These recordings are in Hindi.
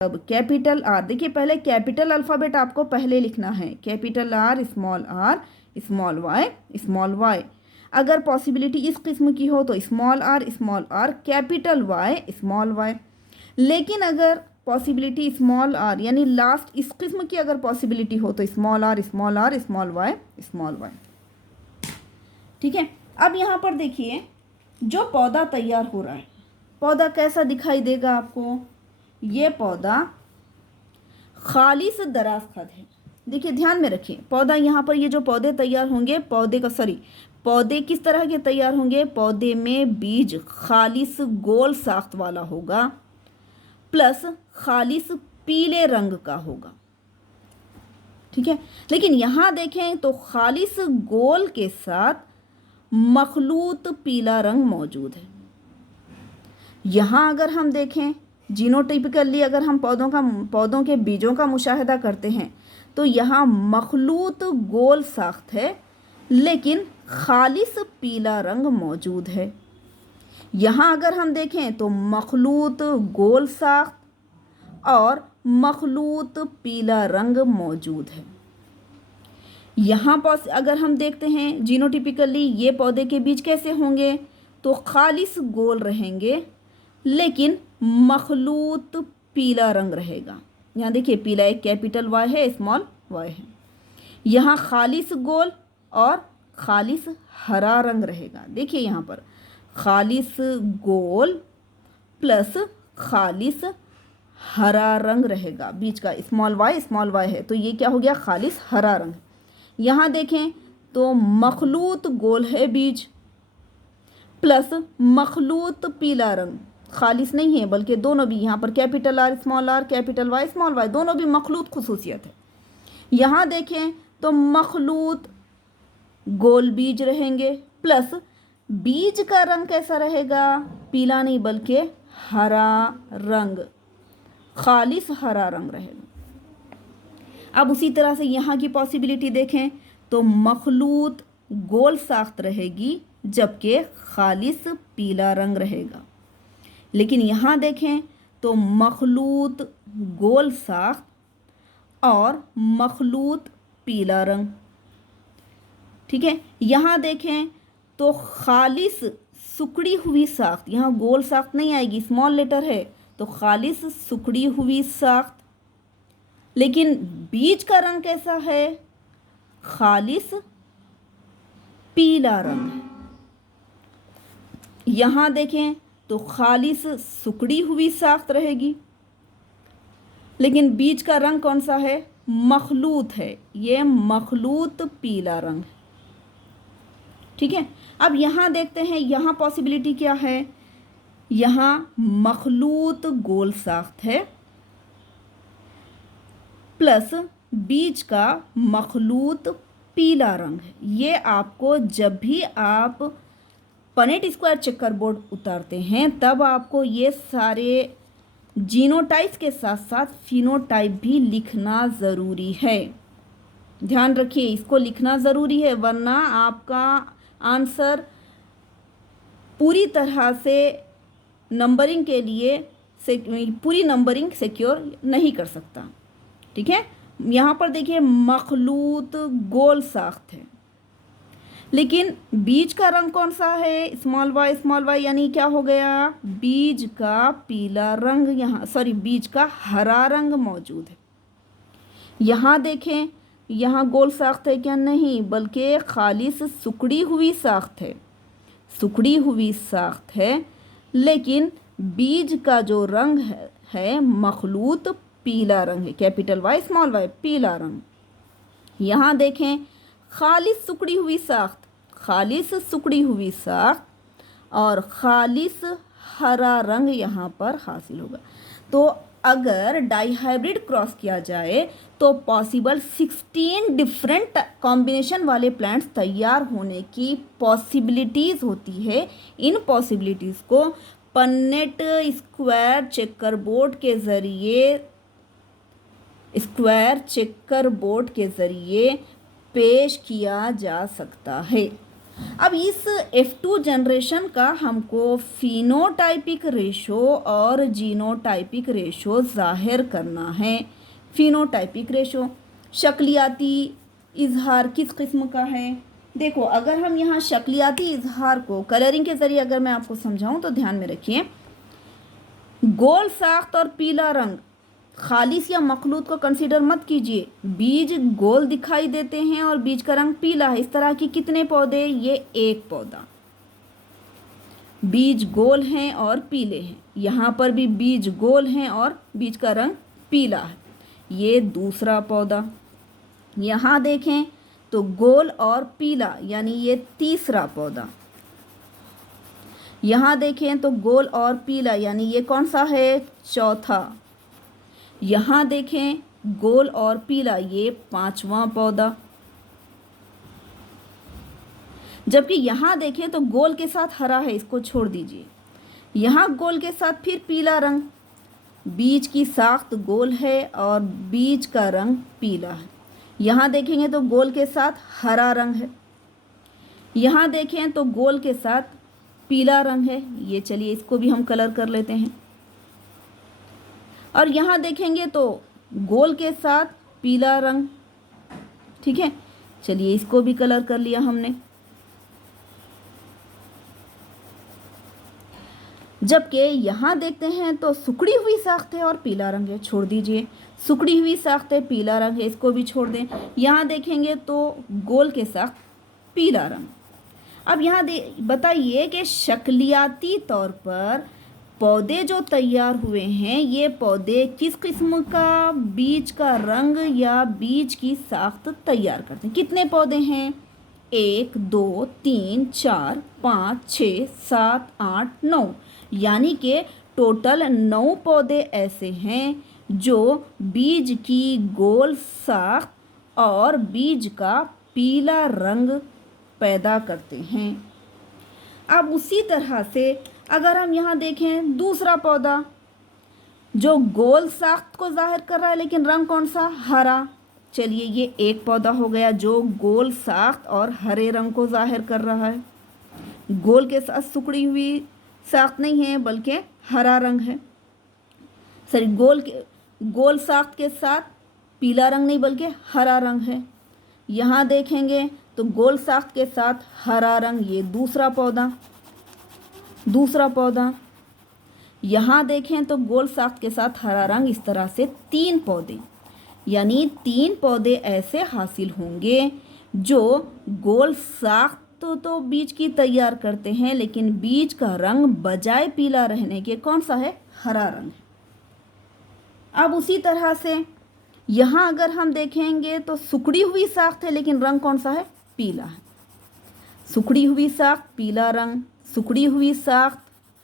अब कैपिटल आर, देखिए पहले कैपिटल अल्फ़ाबेट आपको पहले लिखना है, कैपिटल आर स्मॉल वाई। अगर पॉसिबिलिटी इस किस्म की हो तो small r capital y small y. लेकिन अगर पॉसिबिलिटी स्मॉल आर यानी लास्ट इस किस्म की अगर पॉसिबिलिटी हो तो small are small y small y. ठीक है, अब यहाँ पर देखिए जो पौधा तैयार हो रहा है, पौधा कैसा दिखाई देगा आपको? ये पौधा खालिस दराज़ है। देखिए ध्यान में रखिए, पौधा यहाँ पर ये जो पौधे तैयार होंगे, पौधे किस तरह के तैयार होंगे? पौधे में बीज खालिस गोल साख्त वाला होगा प्लस खालिस पीले रंग का होगा। ठीक है, लेकिन यहाँ देखें तो खालिस गोल के साथ मखलूत पीला रंग मौजूद है। यहाँ अगर हम देखें जीनोटिपिकली, अगर हम पौधों के बीजों का मुशाहिदा करते हैं तो यहाँ मखलूत गोल साख्त है लेकिन खालिस पीला रंग मौजूद है। यहाँ अगर हम देखें तो मखलूत गोल साख्त और मखलूत पीला रंग मौजूद है। यहाँ पर अगर हम देखते हैं जीनोटिपिकली ये पौधे के बीज कैसे होंगे तो खालिस गोल रहेंगे लेकिन मखलूत पीला रंग रहेगा। यहाँ देखिए पीला एक कैपिटल वाई है, स्मॉल वाई है। यहाँ खालिस गोल और खालिस हरा रंग रहेगा। देखिए यहाँ पर खालिस गोल प्लस खालिस हरा रंग रहेगा, बीच का स्मॉल वाई है तो ये क्या हो गया? खालिस हरा रंग। यहाँ देखें तो मखलूत गोल है बीज प्लस मखलूत पीला रंग, खालिस नहीं है बल्कि दोनों भी, यहाँ पर capital r capital y small y दोनों भी मखलूत खुसूसियत है। यहाँ देखें तो मखलूत गोल बीज रहेंगे प्लस बीज का रंग कैसा रहेगा? पीला नहीं बल्कि हरा रंग, खालिस हरा रंग रहेगा। अब उसी तरह से यहाँ की पॉसिबिलिटी देखें तो मखलूत गोल साख्त रहेगी जबकि खालिस पीला रंग रहेगा। लेकिन यहाँ देखें तो मखलूत गोल साख्त और मखलूत पीला रंग। ठीक है, यहाँ देखें तो खालिस सुकड़ी हुई साख्त, यहाँ गोल साख्त नहीं आएगी, स्मॉल लेटर है तो खालिस सुकड़ी हुई साख्त। लेकिन बीज का रंग कैसा है? खालिस पीला रंग है। यहाँ देखें तो खालिस सुकड़ी हुई साख्त रहेगी लेकिन बीज का रंग कौन सा है? मखलूत है, ये मखलूत पीला रंग है। ठीक है, अब यहाँ देखते हैं यहाँ पॉसिबिलिटी क्या है? यहाँ मखलूत गोल साख्त है प्लस बीज का मखलूत पीला रंग है। ये आपको जब भी आप पनेट स्क्वायर चेकर बोर्ड उतारते हैं तब आपको ये सारे जीनोटाइप्स के साथ साथ फिनोटाइप भी लिखना ज़रूरी है। ध्यान रखिए, इसको लिखना ज़रूरी है वरना आपका आंसर पूरी तरह से नंबरिंग के लिए पूरी नंबरिंग सिक्योर नहीं कर सकता। ठीक है, यहाँ पर देखिए मखलूत गोल साख्त है लेकिन बीज का रंग कौन सा है? स्मॉल वाई यानी क्या हो गया? बीज का पीला रंग, यहाँ बीज का हरा रंग मौजूद है। यहाँ देखें यहाँ गोल साख्त है क्या? नहीं बल्कि खालिस सुकड़ी हुई साख्त है, सुकड़ी हुई साख्त है लेकिन बीज का जो रंग है मखलूत पीला रंग है, कैपिटल वाई स्मॉल वाई पीला रंग। यहाँ देखें खालिस सुकड़ी हुई साख्त, खालिस सुकड़ी हुई साख्त और खालिस हरा रंग यहाँ पर हासिल होगा। तो अगर डाईहाइब्रिड क्रॉस किया जाए तो पॉसिबल 16 डिफरेंट कॉम्बिनेशन वाले प्लांट्स तैयार होने की पॉसिबिलिटीज़ होती है। इन पॉसिबिलिटीज़ को पन्नेट स्क्वायर चेकर बोर्ड के ज़रिए पेश किया जा सकता है। अब इस F2 जनरेशन का हमको फिनोटाइपिक रेशो और जीनोटाइपिक रेशो जाहिर करना है। फिनोटाइपिक रेशो शक्लियाती इजहार किस किस्म का है? देखो, अगर हम यहाँ शक्लियाती इजहार को कलरिंग के ज़रिए अगर मैं आपको समझाऊँ तो ध्यान में रखिए, गोल साख्त और पीला रंग, खालिस या मखलूत को कंसीडर मत कीजिए। बीज गोल दिखाई देते हैं और बीज का रंग पीला है। इस तरह की कितने पौधे? ये एक पौधा। बीज गोल हैं और पीले हैं। यहाँ पर भी बीज गोल हैं और बीज का रंग पीला है। ये दूसरा पौधा। यहाँ देखें तो गोल और पीला, यानी ये तीसरा पौधा। यहाँ देखें तो गोल और पीला, यानी ये कौन सा है? चौथा। यहाँ देखें गोल और पीला, ये पांचवा पौधा। जबकि यहाँ देखें तो गोल के साथ हरा है, इसको छोड़ दीजिए। यहाँ गोल के साथ फिर पीला रंग, बीज की साख्त गोल है और बीज का रंग पीला है। यहाँ देखेंगे तो गोल के साथ हरा रंग है। यहाँ देखें तो गोल के साथ पीला रंग है। ये चलिए इसको भी हम कलर कर लेते हैं। और यहाँ देखेंगे तो गोल के साथ पीला रंग। ठीक है, चलिए इसको भी कलर कर लिया हमने। जबकि यहाँ देखते हैं तो सुखड़ी हुई साख्त है और पीला रंग है, छोड़ दीजिए। सुखड़ी हुई साख्त है, पीला रंग है, इसको भी छोड़ दें। यहाँ देखेंगे तो गोल के साथ पीला रंग। अब यहाँ बताइए कि शक्लियाती तौर पर पौधे जो तैयार हुए हैं, ये पौधे किस किस्म का बीज का रंग या बीज की साख्त तैयार करते हैं? कितने पौधे हैं? 1 2 3 4 5 6 7 8 9, यानी कि टोटल 9 पौधे ऐसे हैं जो बीज की गोल साख्त और बीज का पीला रंग पैदा करते हैं। अब उसी तरह से अगर हम यहाँ देखें दूसरा पौधा जो गोल साख्त को जाहिर कर रहा है, लेकिन रंग कौन सा? हरा। चलिए ये एक पौधा हो गया जो गोल साख्त और हरे रंग को जाहिर कर रहा है। गोल के साथ सुकड़ी हुई साख्त नहीं है बल्कि हरा रंग है। सॉरी, गोल साख्त के साथ पीला रंग नहीं बल्कि हरा रंग है। यहाँ देखेंगे तो गोल साख्त के साथ हरा रंग, ये दूसरा पौधा। यहाँ देखें तो गोल साख्त के साथ हरा रंग, इस तरह से 3 पौधे, यानी 3 पौधे ऐसे हासिल होंगे जो गोल साख्त तो बीज की तैयार करते हैं, लेकिन बीज का रंग बजाय पीला रहने के कौन सा है? हरा रंग। अब उसी तरह से यहाँ अगर हम देखेंगे तो सुखड़ी हुई साख्त है, लेकिन रंग कौन सा है? पीला है। सुखड़ी हुई साख्त, पीला रंग, सुखड़ी हुई साख्त,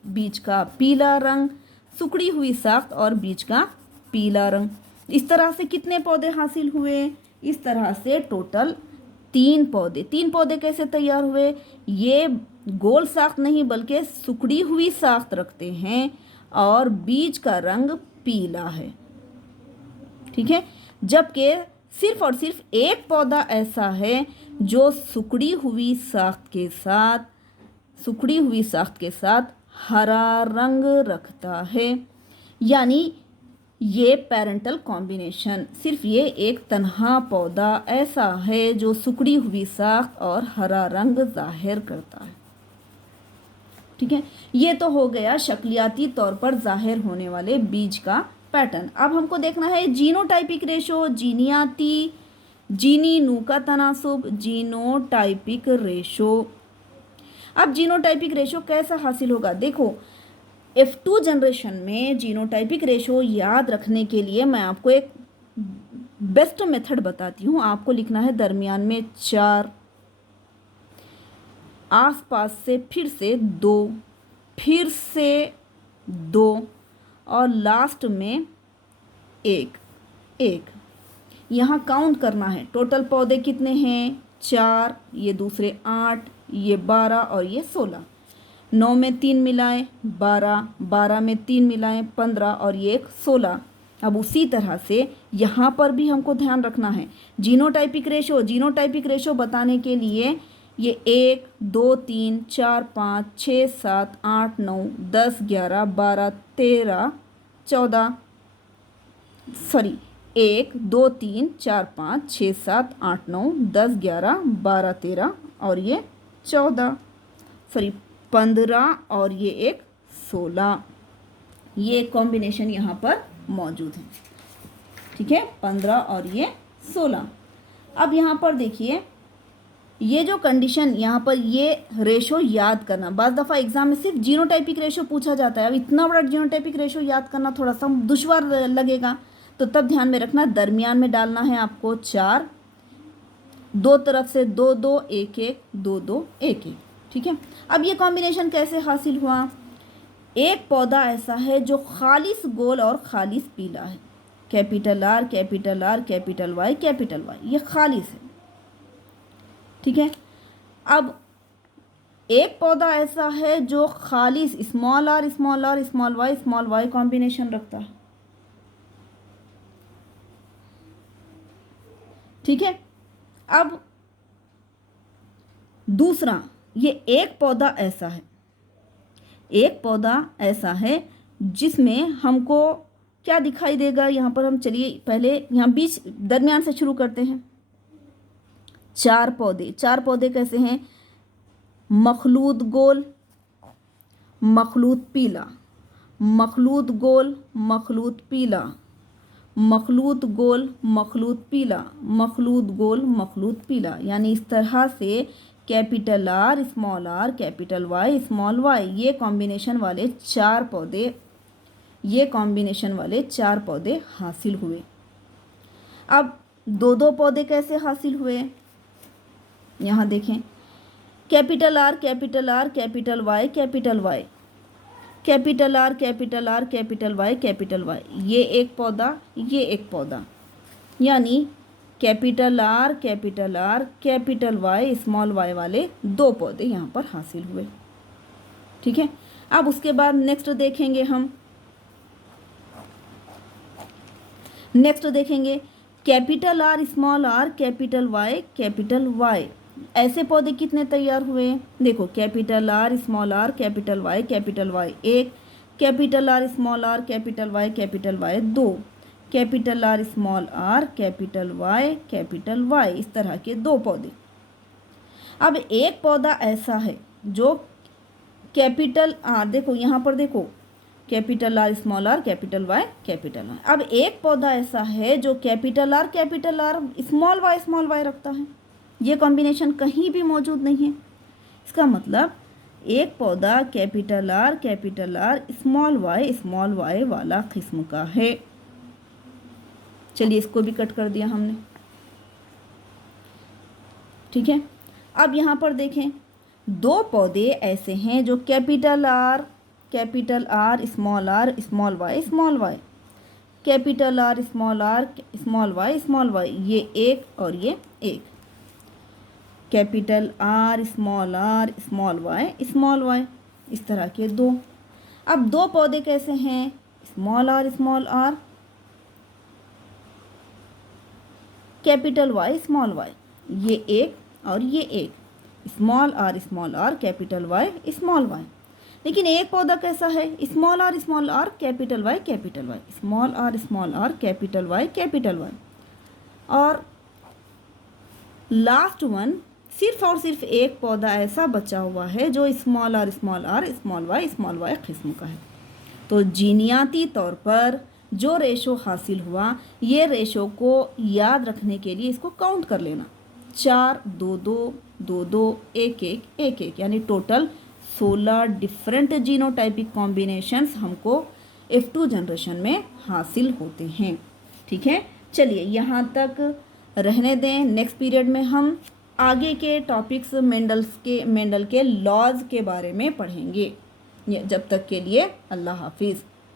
बीज का पीला रंग, सुखड़ी हुई साख्त और बीज का पीला रंग। इस तरह से कितने पौधे हासिल हुए? इस तरह से टोटल 3 पौधे। 3 पौधे कैसे तैयार हुए? ये गोल साख्त नहीं बल्कि सुखड़ी हुई साख्त रखते हैं और बीज का रंग पीला है। ठीक है, जबकि सिर्फ और सिर्फ एक पौधा ऐसा है जो सुखड़ी हुई साख्त के साथ हरा रंग रखता है, यानी ये पेरेंटल कॉम्बिनेशन, सिर्फ ये एक तन्हा पौधा ऐसा है जो सुखड़ी हुई साख्त और हरा रंग जाहिर करता है। ठीक है, ये तो हो गया शक्लियाती तौर पर जाहिर होने वाले बीज का पैटर्न। अब हमको देखना है जीनोटाइपिक रेशो, जीनी नू का तनासुब, जीनोटाइपिक रेशो। अब जीनोटाइपिक रेशो कैसा हासिल होगा? देखो, F2 जनरेशन में जीनोटाइपिक रेशो याद रखने के लिए मैं आपको एक बेस्ट मेथड बताती हूँ। आपको लिखना है दरमियान में 4, आसपास से फिर से 2, फिर से 2 और लास्ट में 1। यहाँ काउंट करना है टोटल पौधे कितने हैं? 4, ये दूसरे 8, ये 12 और ये 16। 9 में 3 मिलाएं 12, 12 में 3 मिलाएं 15 और ये 16। अब उसी तरह से यहाँ पर भी हमको ध्यान रखना है जीनोटाइपिक रेशो बताने के लिए ये 1 2 3 4 5 6 7 8 9 10 11 12 13 14 सॉरी 1 2 3 4 5 6 7 8 9 10 11 12 13 और ये 14 सॉरी 15 और ये एक 16। ये कॉम्बिनेशन यहाँ पर मौजूद है। ठीक है, 15 और ये 16। अब यहाँ पर देखिए, ये जो कंडीशन यहाँ पर, ये रेशो याद करना, बाज़ दफ़ा एग्जाम में सिर्फ जीनोटाइपिक रेशो पूछा जाता है। अब इतना बड़ा जीनोटाइपिक रेशो याद करना थोड़ा सा दुश्वार लगेगा, तो तब ध्यान में रखना दरमियान में डालना है आपको 4, दो तरफ से 2 2 1 1 2 2 1 1। ठीक है, अब ये कॉम्बिनेशन कैसे हासिल हुआ? एक पौधा ऐसा है जो खालिस गोल और खालिस पीला है, capital r capital r capital y capital y, ये खालिस है। ठीक है, अब एक पौधा ऐसा है जो खालिस small are small are small Y combination रखता है। ठीक है, अब दूसरा, ये एक पौधा ऐसा है, एक पौधा ऐसा है जिसमें हमको क्या दिखाई देगा यहाँ पर? हम चलिए पहले यहाँ बीच दरमियान से शुरू करते हैं। 4 पौधे, 4 पौधे कैसे हैं? मखलूत गोल, मखलूत पीला, मखलूत गोल, मखलूत पीला, मखलूत गोल, मखलूत पीला, मखलूत गोल, मखलूत पीला। यानी इस तरह से capital r capital y small y, ये कॉम्बिनेशन वाले 4 पौधे, ये कॉम्बिनेशन वाले 4 पौधे हासिल हुए। अब 2 पौधे कैसे हासिल हुए? यहाँ देखें, capital r capital r capital y capital y, capital r capital r capital y capital y, ये एक पौधा, ये एक पौधा, यानी capital r capital y small y वाले 2 पौधे यहाँ पर हासिल हुए। ठीक है, अब उसके बाद नेक्स्ट देखेंगे हम, नेक्स्ट देखेंगे कैपिटल आर कैपिटल वाई, ऐसे पौधे कितने तैयार हुए? देखो, capital r capital y 1, capital r capital y 2, capital r capital y, इस तरह के 2 पौधे। अब एक पौधा ऐसा है जो कैपिटल आर, देखो यहाँ पर देखो, capital r capital y capital y. अब एक पौधा ऐसा है जो कैपिटल आर स्मॉल वाई रखता है। ये कॉम्बिनेशन कहीं भी मौजूद नहीं है। इसका मतलब एक पौधा कैपिटल आर स्मॉल वाई वाला किस्म का है। चलिए, इसको भी कट कर दिया हमने। ठीक है, अब यहाँ पर देखें, 2 पौधे ऐसे हैं जो capital r small y capital r small y, ये एक और ये एक, कैपिटल आर स्मॉल वाई, इस तरह के 2। अब 2 पौधे कैसे हैं? Small r capital y small y, ये एक और ये एक, small r capital y small y. लेकिन एक पौधा कैसा है? Small r capital y small r capital y. और लास्ट वन, सिर्फ और सिर्फ एक पौधा ऐसा बचा हुआ है जो स्मॉल आर स्मॉल वाई किस्म का है। तो जीनियाती तौर पर जो रेशो हासिल हुआ, ये रेशो को याद रखने के लिए इसको काउंट कर लेना, 4 2 2 2 2 1 1 1 1, यानी टोटल 16 डिफरेंट जीनोटाइपिक कॉम्बिनेशंस हमको F2 जनरेशन में हासिल होते हैं। ठीक है, चलिए यहाँ तक रहने दें। नेक्स्ट पीरियड में हम आगे के टॉपिक्स मेंडल के लॉज के बारे में पढ़ेंगे। जब तक के लिए अल्लाह हाफिज़।